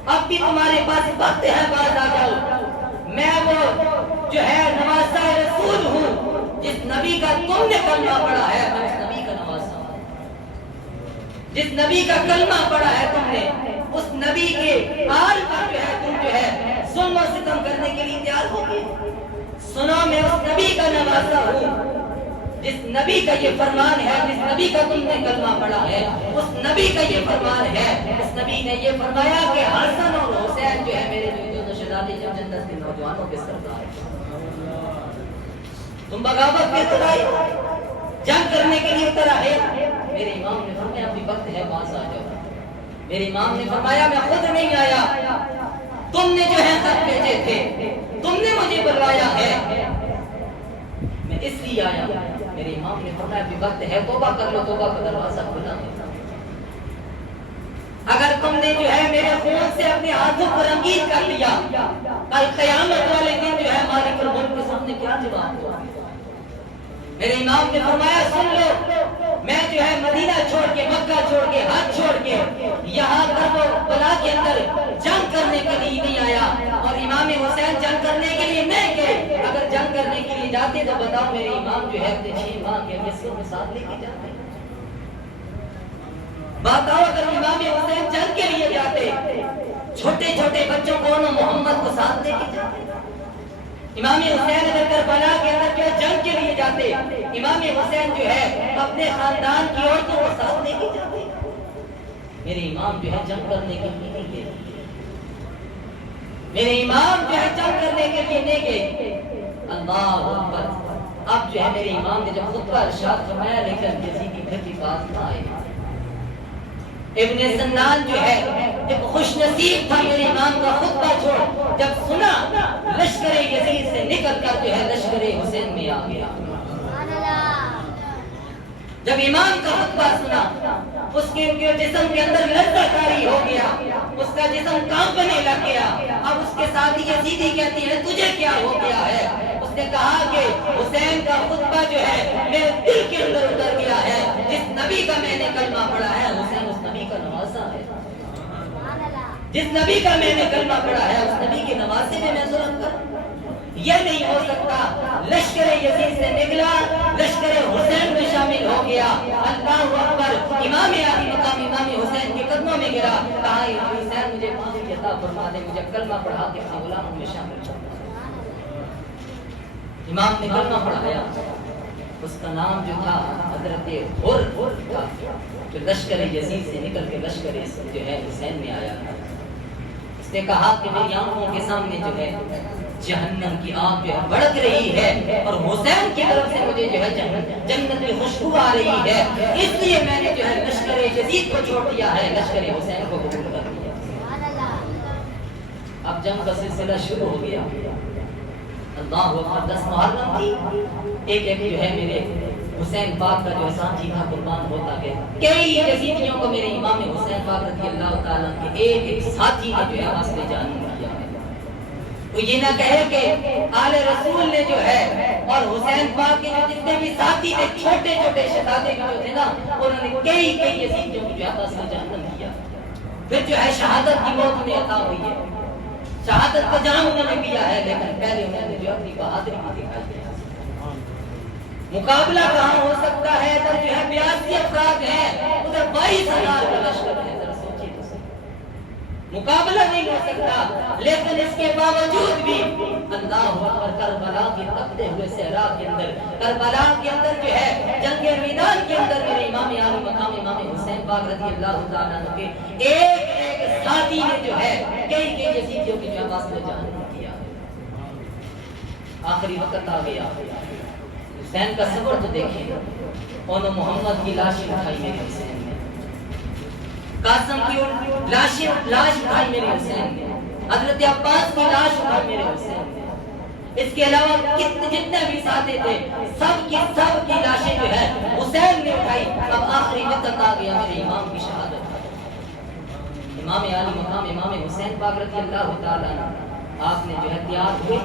اب بھی تمہارے پاس وقت ہے باز آ جاؤ میں وہ جو ہے نواسہ رسول ہوں جس نبی کا تم نے کلمہ پڑھا ہے میں اس نبی کا نواسہ ہوں جس نبی کا کلمہ پڑھا ہے تم نے اس نبی کے آل پر جو ہے تم جو ہے ظلم و ستم کرنے کے لیے تیار ہو گئے سنو میں اس نبی کا نواسہ ہوں جس نبی کا یہ فرمان ہے جس نبی کا تم نے کلمہ پڑھا ہے اس نبی کا یہ فرمان ہے اس نبی نے یہ فرمایا کہ حسن اور حسین جو ہے میرے جو شہزادے جنت کے نوجوانوں کے سردار تم بغاوت پہ اتر آئے جنگ کرنے کے لیے اتر آئے میرے امام نے فرمایا ابھی وقت ہے پاس آ جاؤ میرے امام نے فرمایا میں خود نہیں آیا تم نے جو ہے خط بھیجے تھے تم نے مجھے بلوایا ہے میں اس لیے آیا میرے امام نے فرمایا ابھی وقت ہے توبہ کر لو توبہ کا دروازہ کھلا ہے اگر تم نے جو ہے میرے خون سے اپنے ہاتھوں کو رنگین کر لیا کل قیامت والے دن جو ہے مالک الملک کے سامنے کیا جواب ہوگا میرے امام نے فرمایا سن لو میں جو ہے مدینہ چھوڑ کے مکہ چھوڑ کے حج چھوڑ کے یہاں کرب و بلا کے اندر جنگ کرنے کے لیے نہیں آیا اور امام حسین جنگ کرنے کے لیے نہیں گئے اگر جنگ کرنے کے لیے جاتے تو بتاؤ میرے امام جو ہے اپنے 6 ماہ کے یسوں کے ساتھ لے کے جاتے بتاؤ اگر امام حسین جنگ کے لیے جاتے چھوٹے چھوٹے بچوں کو محمد کو ساتھ لے کے جاتے امام حسین اگر کربلا کے اندر جو جنگ کے لیے جاتے، امام حسین جو ہے اپنے خاندان کی عورتوں کو ساتھ لے کے جاتے. میرے امام جو ہے جنگ کرنے کے لیے نہیں گئے. میرے امام جو ہے جنگ کرنے کے لیے نہیں گئے. اللہ اکبر. اب جو ہے میرے امام نے جب خطبہ ارشاد فرمایا لیکن یزیدی پھر بھی بات نہ آئے. ابن سنان جو ہے جب خوش نصیب تھا میرے امام کا خطبہ چھوڑ، جب سنا لشکر یزید سے نکل کر جو ہے لشکر حسین میں آ گیا. جب امام کا خطبہ سنا اس کے جسم کے اندر لذت طاری ہو گیا، اس کا جسم کانپنے لگ گیا. اب اس کے ساتھی یزیدی کہتی ہے تجھے کیا ہو گیا ہے؟ اس نے کہا کہ حسین کا خطبہ جو ہے میرے دل کے اندر اتر گیا ہے. جس نبی کا میں نے کلمہ پڑھا ہے حسین اس نبی کا نواسا ہے. جس نبی کا میں نے کلمہ پڑھا ہے اس نبی کے نواسے میں میں ظلم کروں؟ یہ نہیں ہو سکتا. لشکر یزید سے نکلا، لشکر حسین میں شامل ہو گیا. اللہ اکبر. امام علی مقام امام حسین کے قدموں میں گرا، کہا حسین مجھے معافی عطا فرما دے، مجھے کلمہ پڑھا کے اپنے غلاموں میں شامل کر. امام نے کلمہ پڑھایا. اس کا نام جو تھا حضرت حر تھا، جو لشکر یزید سے نکل کے لشکر جو ہے حسین میں آیا. اس نے کہا کہ میری آنکھوں کے سامنے جو ہے جہنم کی آگ جو ہے بھڑک رہی ہے اور حسین کی طرف سے مجھے جو ہے جنت کی خوشبو آ رہی ہے، اس لیے میں نے جو ہے لشکر یزید کو چھوڑ دیا ہے، لشکر حسین کو قبول کر لیا. اب جنگ کا سلسلہ شروع ہو گیا. اللہ اکبر. 10 محرم تھی. ایک جو ہے میرے حسین پاک کا جو ساتھی تھا قربان ہوتا گیا. کئی یزیدیوں کو میرے امام حسین پاک رضی اللہ تعالیٰ کے ایک ساتھی نے جو ہے واسطے جان کیا. وہ یہ نہ کہے کہ آل رسول نے جو ہے اور حسین پاک کے جو جتنے بھی ساتھی تھے چھوٹے چھوٹے شہزادے جو تھے نا، انہوں نے کئی یزیدیوں کی جو ہے واسطے جان کیا. پھر جو ہے شہادت کی موت انہیں عطا ہوئی ہے، شہادت کا جام انہوں نے پیا ہے، لیکن پہلے انہوں نے جو اپنی بہادری کو دکھائی ہے. مقابلہ کہاں ہو سکتا ہے؟ ادھر جو ہے 82 افراد ہیں، ادھر 22,000 کا لشکر ہے. ذرا سوچیے تو صحیح. مقابلہ نہیں ہو سکتا. لیکن اس کے باوجود بھی اللہ اکبر. کربلا کے تپتے ہوئے صحرا کے اندر، کربلا کے اندر جو ہے جنگ میدان کے اندر میرے امام علی مقام امام حسین پاک رضی اللہ تعالیٰ عنہ کے ایک ساتھی نے جو ہے کئی یزیدیوں کی جو آواز میں جان کیا. آخری وقت آ گیا. حسین کا صبر تو دیکھیں. اون محمد کی لاش اٹھائی میرے حسین نے، قاسم کی لاش اٹھائی میرے حسین نے، حضرت عباس کی لاش اٹھائی میرے حسین نے. اس کے علاوہ جتنے بھی ساتھی تھے سب کی لاشیں جو ہے حسین نے اٹھائی. اب آخری وقت آ گیا میرے امام کی شہادت. امام علی مقام امام حسین پاک رضی اللہ تعالیٰ عنہ آپ نے جو ہے تیار ہوئے،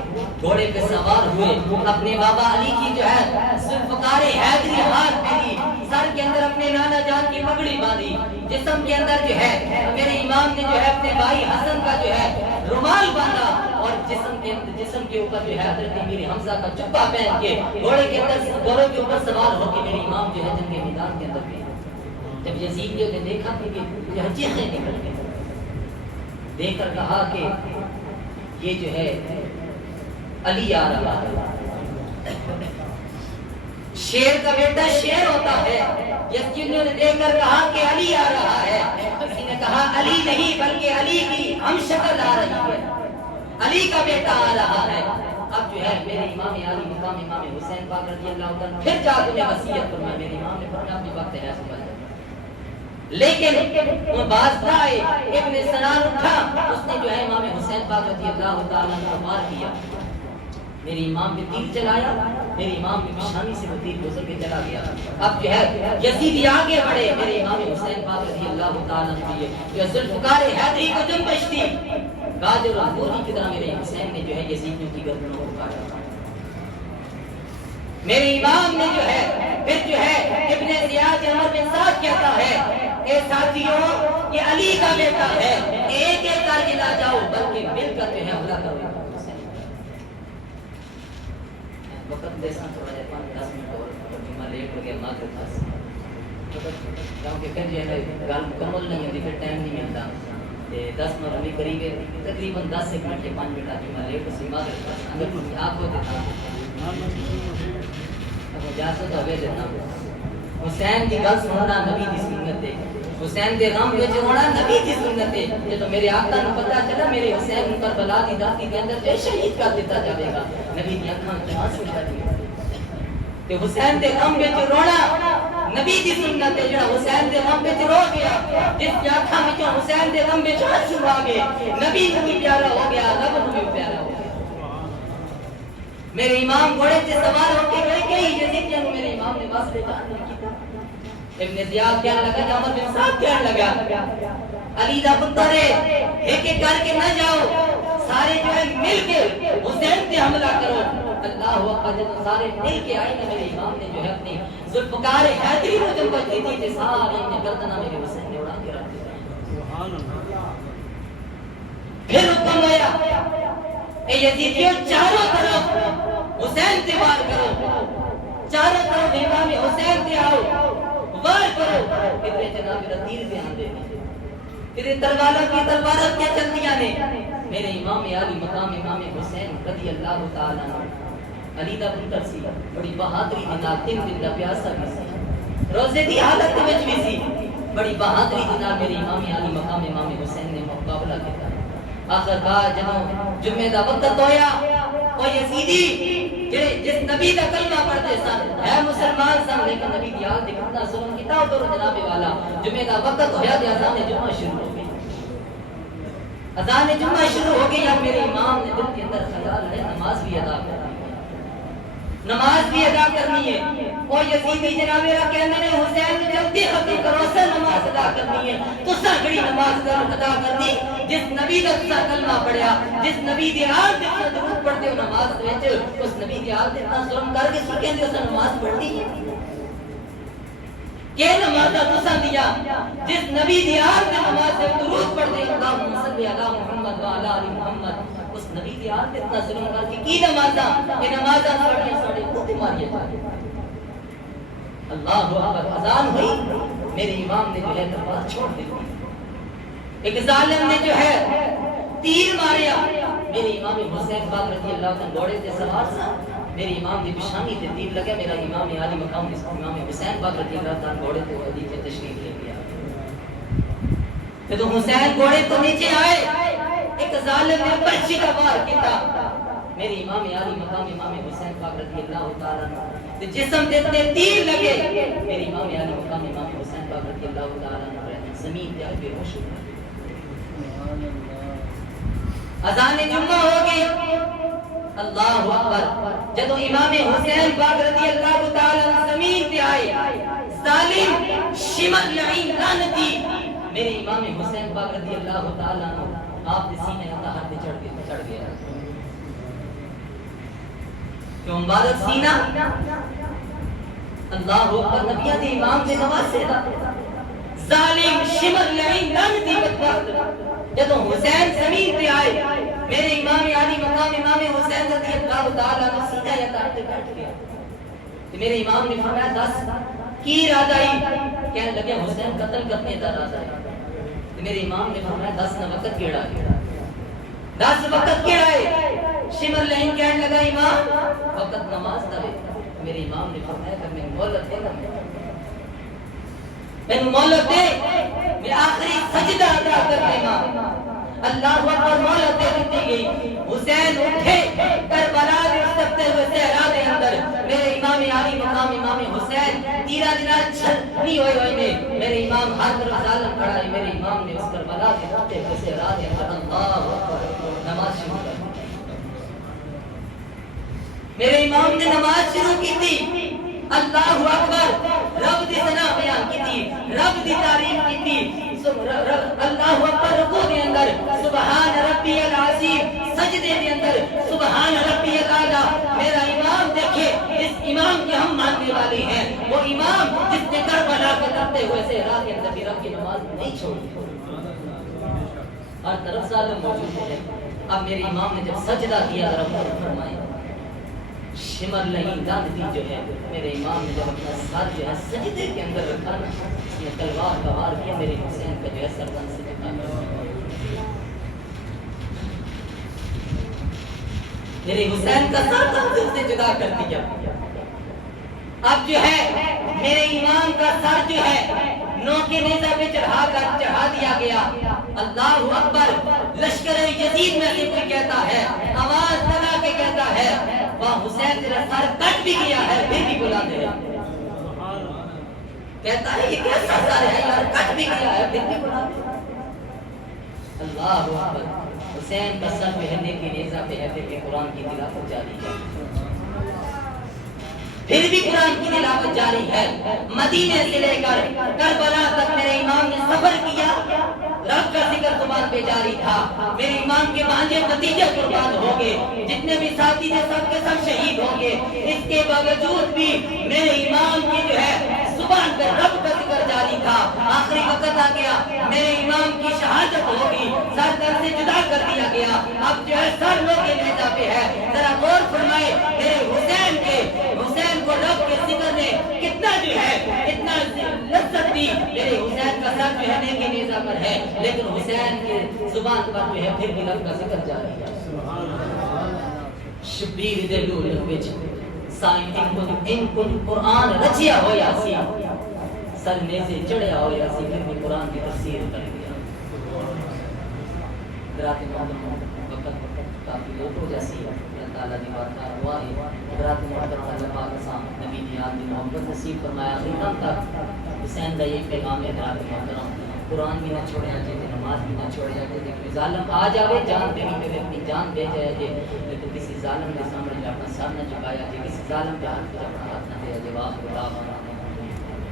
گھوڑے پہ سوار ہوئے، اپنے بابا علی کی جو ہے ذوالفقار حیدری ہاتھ میں لی، سر کے اندر اپنے نانا جان کی پگڑی باندھی، جسم کے اندر جو ہے میرے امام نے جو ہے اپنے بھائی حسن کا جو ہے رومال باندھا، اور جسم کے اوپر جو ہے حضرت امیر حمزہ کا جبہ پہن کے گھوڑے کے اوپر سوار ہو کے میرے امام جو ہے جنگ میدان کے اندر گئے. جب یزیدیوں نے دیکھا کہ چیخیں نکل گئی، دیکھ کر کہا کہ یہ جو ہے علی آ رہا ہے. شیر کا بیٹا شیر ہوتا ہے. یزیدیوں نے دیکھ کر کہا کہ علی آ رہا ہے. کسی نے کہا علی نہیں بلکہ علی کی ہم شکل آ رہی ہے، علی کا بیٹا آ رہا ہے. اب جو ہے میرے امام علی مقام امام حسین پاک رضی اللہ عنہ پھر جا کے وصیت فرمائی. میرے امام نے فرمایا اپنی وقت ہے سمجھ، لیکن وہ باز نہ آئے. ابن سنان اٹھا، اس نے جو ہے امام حسین پاک رضی اللہ تعالیٰ کو مار دیا. میرے امام نے تیر چلایا، میرے امام کی پیشانی سے وہ تیر گزر کے چلا گیا. اب جو ہے یزیدی آگے بڑھے، میرے امام حسین پاک رضی اللہ تعالیٰ عنہ جو ذوالفقار حیدری کو جنبش تھی، گاجر اور موتی کی طرح میرے حسین نے جو ہے یزیدیوں کی گردنوں کو کاٹا. میرے امام نے جو ہے پھر جو ہے ابن زیاد عمر بن سعد کہتا ہے اے ساتھیوں یہ علی کا بیٹا ہے، ایک ایک کر کے نہ جاؤ بلکہ مل کر جو ہے حملہ کرو. وقت دیسا تھوڑا جا 5-10 منٹ اور جمعہ لیٹ ہو گیا معذرت ہے، کیونکہ پھر جو ہے گل مکمل نہیں ہوتی، پھر ٹائم نہیں ملتا. 10 منٹ بھی قریب ہے تقریباً 10 سے 5 منٹ آتی میں لیٹ اسی مغرب اگر آپ کو دیتا اب اجازت ہوے دیتا حسین دی گل سننا نبی دی سنت ہے حسین دے غم وچ رونا نبی دی سنت ہے جے میرے آقا نوں پتہ چلا میرے حسین نوں کربلا دی دھرتی دے اندر شہید کر دتا جاوے گا نبی دی اکھاں وچ آنسو نکل تے حسین دے غم وچ رونا نبی دی سنت ہے جڑا حسین دے غم وچ رو گیا جس دی اکھاں وچ حسین دے غم وچ آنسو آ گئے نبی نوں بھی پیارا ہو گیا رب نوں بھی پیارا ہو گیا میرے امام گھوڑے تے سوار ہو کے گئے کئی یزیدیاں نوں میرے امام نے واسطے جان نہیں کیتا ابن زیاد کہنے لگا جعفر بن صاحب کہنے لگا علی دا پتر ہے ایک ایک کر کے نہ جاؤ سارے جو ہے مل کے حسین پہ حملہ کرو اللہ اکبر جب سارے مل کے آئے نا میرے امام نے جو ہے اپنی ذوالفقار حیدری کو جب بچ دی تھی سارے نے گردنہ میرے حسین نے اڑا کے رکھ دیا پھر حکم آیا اے یزیدیوں چاروں طرف حسین سے وار کرو چاروں طرف امام حسین سے آؤ وار کرو کتنے جناب تیر پہ آندے کتنے تلواروں کیا چلتیاں نے میرے امام علی مقام امام حسین رضی اللہ تعالیٰ عنہ علی دا پتر سی بڑی بہادری دے نال 3 دن دا پیاسا بھی سی روزے دی حالت وچ بھی سی بڑی بہادری دے نال میرے امام علی مقام امام حسین نے مقابلہ کیتا آخر کار جناب جمعے دا وقت ہویا او یزیدی جس نبی دا کلمہ پڑھتے سن ہے مسلمان سن لیکن نبی دی یاد دکھانا ظلم کیتا تو جناب والا جمعے دا وقت ہویا تے اذان جمعہ شروع ہو گئی اذان جمعہ شروع ہو گئی اب میرے امام نے دل کے اندر خیال ہے نماز بھی ادا کرنی ہے او یزیدی جناب میرا کہنے نے حسین نے جلدی ختم کرو سر نماز ادا کرنی ہے تو سرگڑی نماز ادا کرنی جس نبی دا کلمہ پڑھیا جس نبی دی آل تے درود پڑھتے ہو نماز وچ اس نبی دی آل تے اتنا ظلم کر کے سی کہندے اس نماز پڑھنی ہے کہ نماز تساں دیا جس نبی دی آل تے نماز تے درود پڑھتے اللہم صلی علی محمد و علی آل محمد اس نبی دی آل تے اتنا ظلم کر کے کی نمازاں کہ نمازاں ساڑھے خود ماریاں جائیں اللہ اکبر اذان ہوئی میرے امام نے جو ہے نماز چھوڑ دی ایک ظالم نے جو ہے تیر ماریا میرے امام حسین پاک رضی اللہ عنہ گھوڑے تے سوار تھا میرے امام دی پیشانی تے تیر لگا میرا امام علی مقام امام حسین پاک رضی اللہ عنہ گھوڑے تے علی تے تشریف لے گیا تو حسین گھوڑے تو نیچے آئے ایک ظالم نے پرچی کا وار کیتا میرے امام علی مقام امام حسین پاک رضی اللہ تعالی عنہ تے جسم تے تیر لگے میرے امام علی مقام امام حسین پاک رضی اللہ تعالی عنہ زمین تے بے ہوش ہو گئے اذان جمعہ ہو گئی اللہ اکبر جب امام حسین پاک رضی اللہ تعالی عنہ زمین تے آئے ظالم شمر لعین لعنتی میرے امام حسین پاک رضی اللہ تعالی عنہ آپ کے سینے انتہار پہ چڑھ گیا کیوں مبارک سینہ اللہ اکبر نبیہ دے امام دے نواسے دا ظالم شمر لعین لعنتی بدبخت جب حسین زمین پہ آئے میرے امام علی مقام امام حسین رضی اللہ تعالی عنہ سینہ یا تاٹے بیٹھ گیا میرے امام نے فرمایا 10 کی ارادہ ہی کہنے لگے حسین قتل کرنے دا ارادہ ہے میرے امام نے فرمایا 10 نہ وقت کیڑا ہے 10 وقت کیڑا ہے شمر لعین کہنے لگا امام وقت نماز دا ہے میرے امام نے فرمایا کہ میں مہلت دے میں مہلت دے میں آخری سجدہ ادا کرنے گا اللہ اکبر مہلت دے دیتی گئی حسین اٹھے کربلا میں سکتے ہوئے صحرا کے اندر میرے امام علی مقام امام حسین تیرا دینار چھلنی ہوئے نے میرے امام ہر طرف ظالم کھڑا ہے میرے امام نے اس کربلا کے سکتے ہوئے صحرا کے اندر اللہ اکبر نماز شروع کر میرے امام نے نماز شروع کی تھی اللہ اکبر رب دی ثنا بیان کی تھی رب دی تعریف کی تھی اللہ اکبر رکوع دے اندر سبحان ربی العظیم سجدے دے اندر سبحان ربی الاعلی میرا امام دیکھے اس امام کے ہم ماننے والے ہیں وہ امام جس نے کربلا کے کرتے ہوئے صحرا کے اندر بھی رب کی نماز نہیں چھوڑی ہر طرف ظالم موجود ہے اب میرے امام نے جب سجدہ کیا رب فرمائے شمر لعین لعنتی جو ہے میرے امام نے جب اپنا سر جو ہے سجدے کے اندر رکھا نا یہ تلوار کا وار کیا میرے حسین کا جو ہے سردن سے جھکا میرے حسین کا سر تنزل سے جدا کر دیا. اب جو ہے میرے امام کا سر جو ہے نو کے نیزہ پہ چڑھا دیا گیا. اللہ اکبر. لشکر یزید میں سے کوئی کہتا ہے, آواز لگا کے کہتا ہے, واہ حسین تیرا سر کٹ بھی گیا ہے پھر بھی بلاتے ہیں. کہتا ہے یہ کیسا سر ہے یار, کٹ بھی گیا ہے پھر بھی بلاتے ہیں. اللہ اکبر. حسین کا سر پہننے کی نیزہ پہ ہے پھر بھی قرآن کی تلاوت جاری ہے. پھر بھی قرآن کی تلاوت جاری ہے. مدینے سے لے کر کربلا تک میرے امام نے سفر کیا, رب کا ذکر زبان پہ جاری تھا. میرے امام کے بھانجے بھتیجے قربان ہو گئے, جتنے بھی ساتھی تھے سب کے سب شہید ہو گئے. اس کے باوجود بھی میرے امام کی جو ہے زبان پہ رب کا ذکر جاری تھا. آخری وقت آ گیا, میرے امام کی شہادت ہوگی, سر در سے جدا کر دیا گیا. اب جو ہے سر لوگ کے نیزہ پہ ہے. ذرا غور فرمائے میرے حسین کو رب کے ذکر نے کتنا جو ہے اتنا لذت دی. میرے حسین کا سر پہننے کے نیزہ پر ہے لیکن حسین کے زبان پر جو ہے پھر بھی رب کا ذکر جاری ہے. شبیر دے لول وچ سائن ان کو قرآن رچیا ہویا سی, سر میں سے چڑھیا ہویا سی, پھر بھی قرآن کی تفسیر کر دیا. رات وقت کافی لوگ ہو جیسی اللہ تعالیٰ نے بات کا ہوا ہے. رات محبت اللہ پاک سام نبی نے آدمی محبت نصیب فرمایا. ختم تک حسین کا یہ پیغام ہے رات محترم, قرآن بھی نہ چھوڑیا جائے, نماز بھی نہ چھوڑیا جائے. کوئی ظالم آ جاوے جان دینی پہ اپنی جان دے جائے جے, لیکن کسی ظالم کے سامنے اپنا سر نہ جھکایا جائے, کسی ظالم کے ہاتھ پہ اپنا ہاتھ نہ دیا جائے. واہ